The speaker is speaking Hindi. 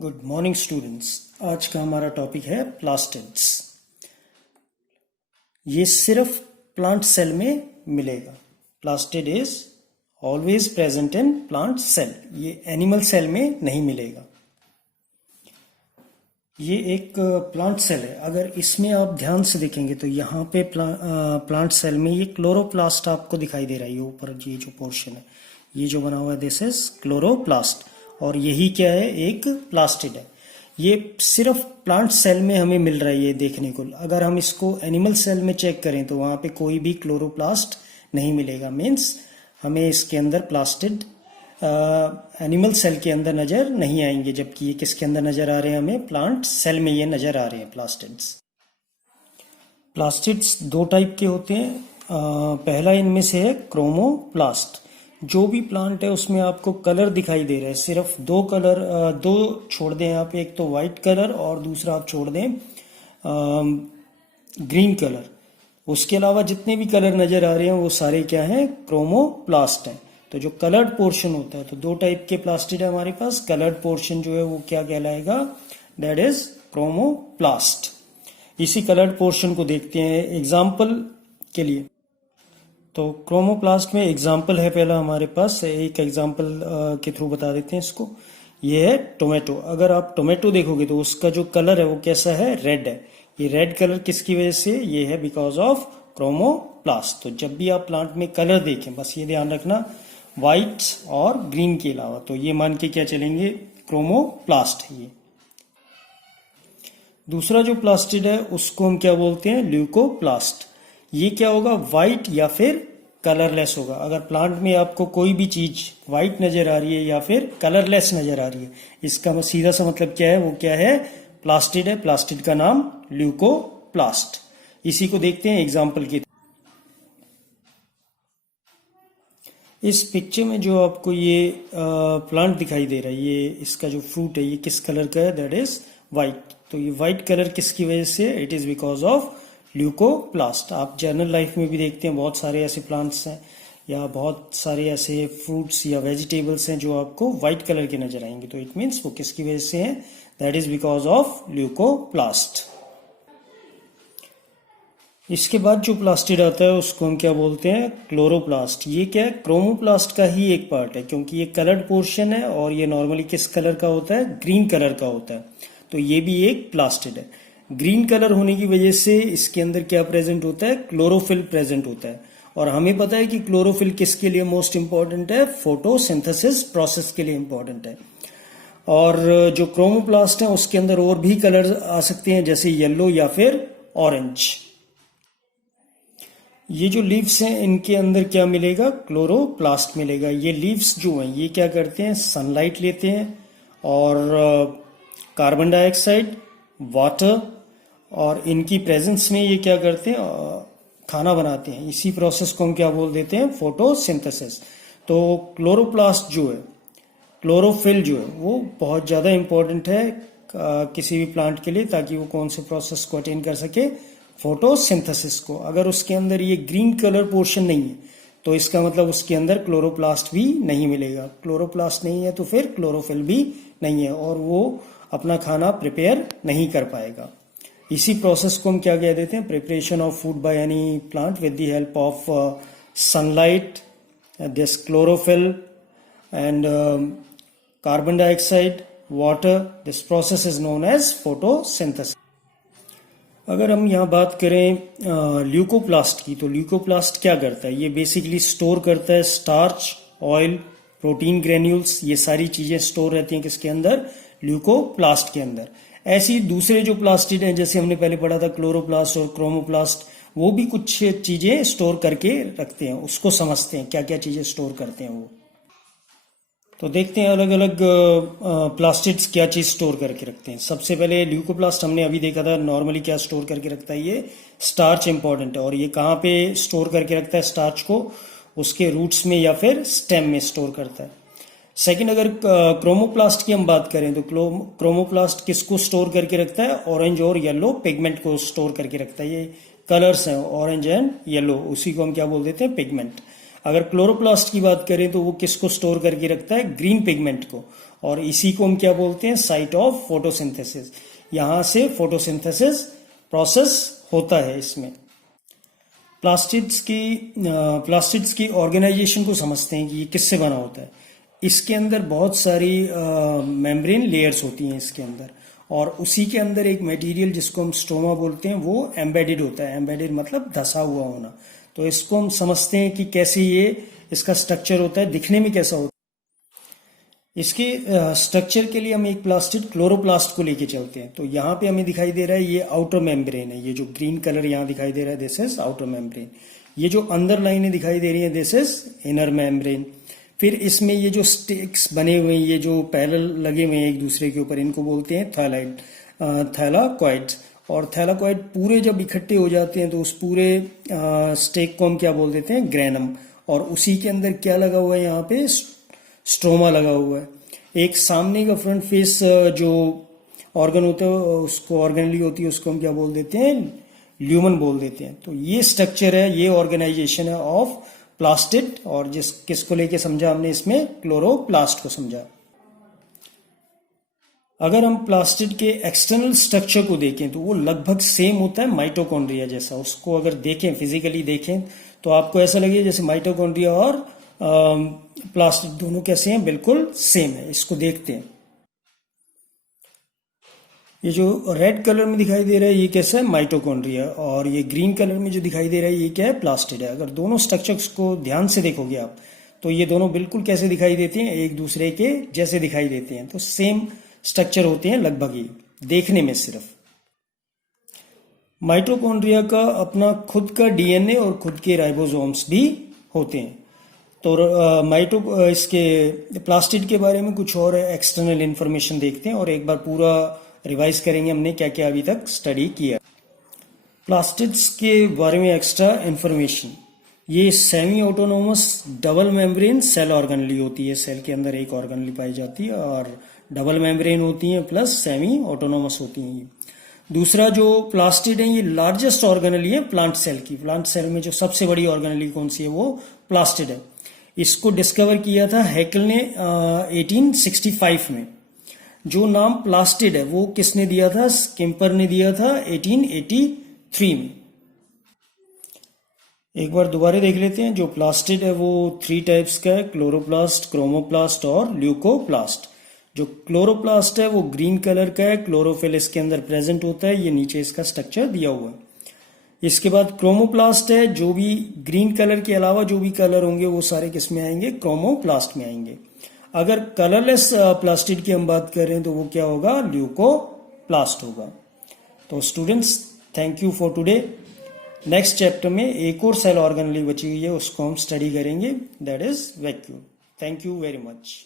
Good morning students. आज का हमारा टॉपिक है प्लास्टिड्स। ये सिर्फ प्लांट सेल में मिलेगा। Plastid is always present in plant cell. ये एनिमल सेल में नहीं मिलेगा। ये एक प्लांट सेल है। अगर इसमें आप ध्यान से देखेंगे तो यहाँ पे प्लांट सेल में ये क्लोरोप्लास्ट आपको दिखाई दे रहा है। ये ऊपर ये जो पोर्शन है, ये जो बना हुआ है, दिस इज क्लोरोप्लास्ट। और यही क्या है, एक प्लास्टिड है। ये सिर्फ प्लांट सेल में हमें मिल रहा है ये देखने को। अगर हम इसको एनिमल सेल में चेक करें तो वहां पे कोई भी क्लोरोप्लास्ट नहीं मिलेगा। मीन्स हमें इसके अंदर प्लास्टिड एनिमल सेल के अंदर नजर नहीं आएंगे, जबकि ये किसके अंदर नजर आ रहे हैं, हमें प्लांट सेल में ये नजर आ रहे हैं प्लास्टिड्स। प्लास्टिड्स दो टाइप के होते हैं। पहला इनमें से है क्रोमोप्लास्ट। जो भी प्लांट है उसमें आपको कलर दिखाई दे रहा है। सिर्फ दो कलर, दो छोड़ दें आप, एक तो व्हाइट कलर और दूसरा आप छोड़ दें ग्रीन कलर। उसके अलावा जितने भी कलर नजर आ रहे हैं वो सारे क्या हैं, क्रोमोप्लास्ट हैं। तो जो कलर्ड पोर्शन होता है, तो दो टाइप के प्लास्टिड है हमारे पास। कलर्ड पोर्शन जो है वो क्या कहलाएगा, दैट इज क्रोमोप्लास्ट। इसी कलर्ड पोर्शन को देखते हैं एग्जाम्पल के लिए। तो क्रोमोप्लास्ट में एग्जाम्पल है पहला हमारे पास, एक एग्जाम्पल के थ्रू बता देते हैं इसको। ये है टोमेटो। अगर आप टोमेटो देखोगे तो उसका जो कलर है वो कैसा है, रेड है। ये रेड कलर किसकी वजह से, ये है बिकॉज ऑफ क्रोमोप्लास्ट। तो जब भी आप प्लांट में कलर देखें, बस ये ध्यान रखना, व्हाइट और ग्रीन के अलावा, तो ये मान के क्या चलेंगे, क्रोमोप्लास्ट है ये। दूसरा जो प्लास्टिड है उसको हम क्या बोलते हैं, ल्यूकोप्लास्ट। ये क्या होगा, व्हाइट या फिर कलरलेस होगा। अगर प्लांट में आपको कोई भी चीज व्हाइट नजर आ रही है या फिर कलरलेस नजर आ रही है, इसका सीधा सा मतलब क्या है, वो क्या है, प्लास्टिड है। प्लास्टिड का नाम ल्यूकोप्लास्ट। इसी को देखते हैं एग्जाम्पल की। इस पिक्चर में जो आपको ये प्लांट दिखाई दे रहा है, ये इसका जो फ्रूट है ये किस कलर का है, दैट इज व्हाइट। तो ये व्हाइट कलर किसकी वजह से, it is because of leucoplast. आप जनरल लाइफ में भी देखते हैं बहुत सारे ऐसे प्लांट्स हैं या बहुत सारे ऐसे फ्रूट्स या वेजिटेबल्स हैं जो आपको व्हाइट कलर के नजर आएंगे। तो इट मीन्स वो किसकी वजह से है, that is because of leucoplast. इसके बाद जो प्लास्टिड आता है उसको हम क्या बोलते हैं, क्लोरोप्लास्ट। ये क्या है, क्रोमोप्लास्ट का ही एक पार्ट है, क्योंकि ये कलर्ड पोर्शन है और ये नॉर्मली किस कलर का होता है, ग्रीन कलर का होता है। तो ये भी एक प्लास्टिड है। ग्रीन कलर होने की वजह से इसके अंदर क्या प्रेजेंट होता है, क्लोरोफिल प्रेजेंट होता है। और हमें पता है कि क्लोरोफिल किसके लिए मोस्ट इंपॉर्टेंट है, फोटोसिंथेसिस प्रोसेस के लिए इंपॉर्टेंट है। और जो क्रोमोप्लास्ट है उसके अंदर और भी कलर आ सकते हैं, जैसे येलो या फिर ऑरेंज। ये जो लीव्स हैं इनके अंदर क्या मिलेगा, क्लोरोप्लास्ट मिलेगा। ये लीव्स जो हैं ये क्या करते हैं, सनलाइट लेते हैं और कार्बन डाइऑक्साइड, वाटर, और इनकी प्रेजेंस में ये क्या करते हैं, खाना बनाते हैं। इसी प्रोसेस को हम क्या बोल देते हैं, फोटोसिंथेसिस। तो क्लोरोप्लास्ट जो है, क्लोरोफिल जो है, वो बहुत ज़्यादा इंपॉर्टेंट है किसी भी प्लांट के लिए, ताकि वो कौन से प्रोसेस को अटेन कर सके, फोटोसिंथेसिस को। अगर उसके अंदर ये ग्रीन कलर पोर्शन नहीं है तो इसका मतलब उसके अंदर क्लोरोप्लास्ट भी नहीं मिलेगा। क्लोरोप्लास्ट नहीं है तो फिर क्लोरोफिल भी नहीं है और वो अपना खाना प्रिपेयर नहीं कर पाएगा। इसी प्रोसेस को हम क्या कह देते हैं, preparation of food by any plant with the help of sunlight, this chlorophyll and carbon dioxide, water. This process is known as photosynthesis. अगर हम यहाँ बात करें ल्यूकोप्लास्ट की, तो ल्यूकोप्लास्ट क्या करता है, ये बेसिकली स्टोर करता है स्टार्च, ऑयल, प्रोटीन ग्रेन्यूल्स। ये सारी चीजें स्टोर रहती हैं किसके अंदर, ल्यूकोप्लास्ट के अंदर। ऐसी दूसरे जो प्लास्टिड हैं, जैसे हमने पहले पढ़ा था क्लोरोप्लास्ट और क्रोमोप्लास्ट, वो भी कुछ चीजें स्टोर करके रखते हैं। उसको समझते हैं क्या क्या चीजें स्टोर करते हैं वो। तो देखते हैं अलग अलग प्लास्टिड्स क्या चीज स्टोर करके रखते हैं। सबसे पहले ल्यूकोप्लास्ट हमने अभी देखा था, नॉर्मली क्या स्टोर करके रखता है, ये स्टार्च इंपॉर्टेंट है। और ये कहाँ पे स्टोर करके रखता है स्टार्च को, उसके रूट्स में या फिर स्टेम में स्टोर करता है। सेकंड, अगर क्रोमोप्लास्ट की हम बात करें तो क्रोमोप्लास्ट किसको स्टोर करके रखता है, ऑरेंज और येलो पिगमेंट को स्टोर करके रखता है। ये कलर्स हैं ऑरेंज एंड येलो, उसी को हम क्या बोल देते हैं, पिगमेंट। अगर क्लोरोप्लास्ट की बात करें तो वो किसको स्टोर करके रखता है, ग्रीन पिगमेंट को, और इसी को हम क्या बोलते हैं, साइट ऑफ फोटोसिंथेसिस। यहां से फोटोसिंथेसिस प्रोसेस होता है इसमें। प्लास्टिड्स की ऑर्गेनाइजेशन को समझते हैं कि ये किससे बना होता है। इसके अंदर बहुत सारी मेम्ब्रेन लेयर्स होती हैं इसके अंदर, और उसी के अंदर एक मटेरियल जिसको हम स्टोमा बोलते हैं वो एम्बेडेड होता है। एम्बेडेड मतलब धसा हुआ होना। तो इसको हम समझते हैं कि कैसे ये इसका स्ट्रक्चर होता है, दिखने में कैसा होता है। इसके स्ट्रक्चर के लिए हम एक प्लास्टिड क्लोरोप्लास्ट को लेके चलते हैं। तो यहाँ पे हमें दिखाई दे रहा है ये आउटर मेम्ब्रेन है, ये जो ग्रीन कलर यहाँ दिखाई दे रहा है दिस इज आउटर मेम्ब्रेन। ये जो अंदर लाइनें दिखाई दे रही है दिस इज इनर मेम्ब्रेन। फिर इसमें ये जो स्टिक्स बने हुए हैं, ये जो पैरेलल लगे हुए हैं एक दूसरे के ऊपर, इनको बोलते हैं थैलाकॉइड्स। और थैलाकॉइड पूरे जब इकट्ठे हो जाते हैं तो उस पूरे स्टेक को हम क्या बोल देते हैं, ग्रेनम। और उसी के अंदर क्या लगा हुआ है, यहाँ पे स्ट्रोमा लगा हुआ है। एक सामने का फ्रंट फेस जो ऑर्गन होता है, उसको ऑर्गेनली होती है, उसको हम क्या बोल देते हैं, ल्यूमन बोल देते हैं। तो ये स्ट्रक्चर है, ये ऑर्गेनाइजेशन है ऑफ प्लास्टिड। और किसको लेके समझा हमने इसमें, क्लोरोप्लास्ट को समझा। अगर हम प्लास्टिड के एक्सटर्नल स्ट्रक्चर को देखें तो वो लगभग सेम होता है माइटोकॉन्ड्रिया जैसा। उसको अगर देखें, फिजिकली देखें, तो आपको ऐसा लगे जैसे माइटोकॉन्ड्रिया और प्लास्टिड दोनों कैसे हैं, बिल्कुल सेम है। इसको देखते हैं। ये जो रेड कलर में दिखाई दे रहा है ये कैसा है, माइटोकॉन्ड्रिया, और ये ग्रीन कलर में जो दिखाई दे रहा है ये क्या है, प्लास्टिड है। अगर दोनों स्ट्रक्चर्स को ध्यान से देखोगे आप तो ये दोनों बिल्कुल कैसे दिखाई देते हैं, एक दूसरे के जैसे दिखाई देते हैं। तो सेम स्ट्रक्चर होते हैं लगभग ही, देखने में सिर्फ। माइटोकॉन्ड्रिया का अपना खुद का डीएनए और खुद के राइबोसोम्स भी होते हैं। तो इसके प्लास्टिड के बारे में कुछ और एक्सटर्नल इंफॉर्मेशन देखते हैं और एक बार पूरा रिवाइज करेंगे हमने क्या क्या अभी तक स्टडी किया। प्लास्टिड्स के बारे में एक्स्ट्रा इंफॉर्मेशन, ये semi autonomous double membrane cell organelle होती है। सेल के अंदर एक ऑर्गेनली पाई जाती है और डबल मेम्ब्रेन होती है प्लस सेमी ऑटोनोमस होती हैं। दूसरा जो प्लास्टिड है ये लार्जेस्ट ऑर्गेनली है प्लांट सेल की। प्लांट सेल में जो सबसे बड़ी ऑर्गेनली कौन सी है, वो प्लास्टिड है। इसको डिस्कवर किया था हैकेल ने 1865 में। जो नाम प्लास्टिड है वो किसने दिया था, स्किम्पर ने दिया था 1883 में। एक बार दोबारा देख लेते हैं। जो प्लास्टिड है वो 3 टाइप्स का है, क्लोरोप्लास्ट, क्रोमोप्लास्ट और ल्यूकोप्लास्ट। जो क्लोरोप्लास्ट है वो ग्रीन कलर का है, क्लोरोफिल इसके अंदर प्रेजेंट होता है, ये नीचे इसका स्ट्रक्चर दिया हुआ है। इसके बाद क्रोमोप्लास्ट है, जो भी ग्रीन कलर के अलावा जो भी कलर होंगे वो सारे किस में आएंगे, क्रोमोप्लास्ट में आएंगे। अगर कलरलेस प्लास्टिड की हम बात करें तो वो क्या होगा, ल्यूकोप्लास्ट होगा। तो students, thank you for today. Next chapter में एक और सेल ऑर्गेनली बची हुई है, उसको हम स्टडी करेंगे, that is vacuole. Thank you very much.